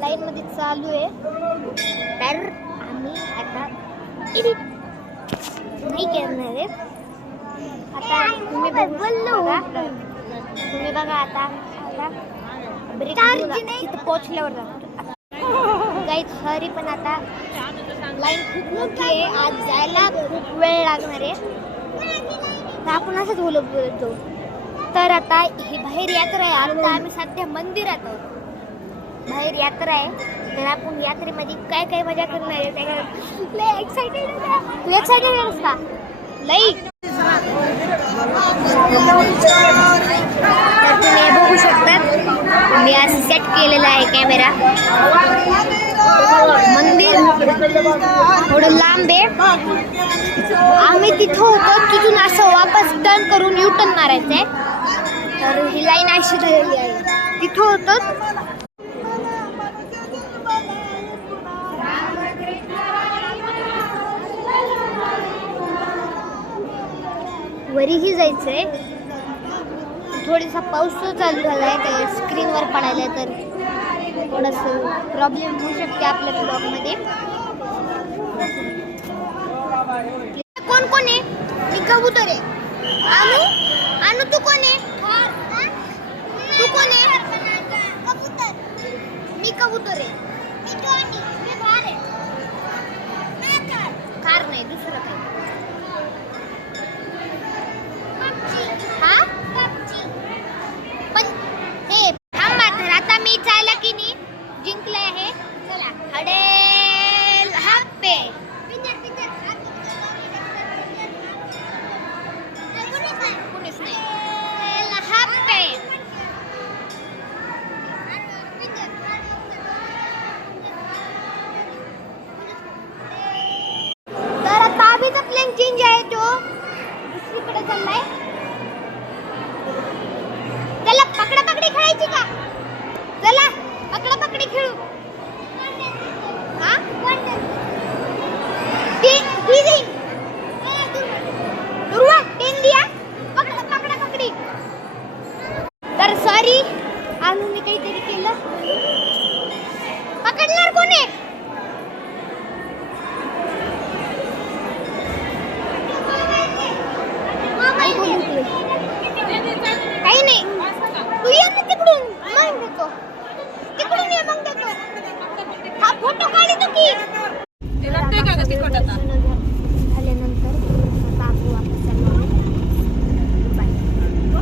Line मध्ये चालू आहे तर आम्ही आता नाही करणार आहे. आता तुम्ही बघा आता तिथं पोहोचल्यावर गाईज हरी. पण आता लाईन खूप मोठी आहे, आज जायला खूप वेळ लागणार आहे. तर आपण असंच बोलत जाऊ. तर आता ही बाहेर यात्रा आहे. आता आम्ही सध्या मंदिरात आहोत. बाहेर यात्रा आहे तर आपण यात्रेमध्ये काय काय मजा करणार आहे त्या लय एक्साइटेड आहे. तू एक्साइटेड आहेस का? लई. तर तुम्ही बघू शकता मी आज सेट केलेला आहे कॅमेरा. मंदिर थोडं लांब आहे. आम्ही तिथं होतो, तिथून असं वापस टर्न करून यू टर्न मारायचं आहे. तर ही लाईन अशी झालेली आहे. तिथं होतं वरीही जायचंय. थोडासा पाऊस चालू झालाय तर स्क्रीनवर पडायला तर थोडंसं प्रॉब्लेम होऊ शकते आपल्या ब्लॉगमध्ये. कोण कोण आहे? मी कबूतर आहे. अनु अनु तू कोण आहे? तू कोण आहे? कबूतर. मी कबूतर आहे. कार नाही दुसरं काही. पण हे थांबा तर आता मी चालला की नाही जिंकले आहे. चला हडेल हप्पे कुणीच नाही हप्पे. तर आता अभीचा प्लेन चेंज आहे, तो दुसरीकडे चाललाय. चला पकडा पकडी खेळायची का? चला पकडा पकडी खेळू. पकडा पकडी. तर सॉरी आम्ही काहीतरी केलं. पकडणार कोणी? काही नाही. तू ये ना तिकडून. मग देतो तिकडून ये मग देतो. हा फोटो